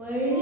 world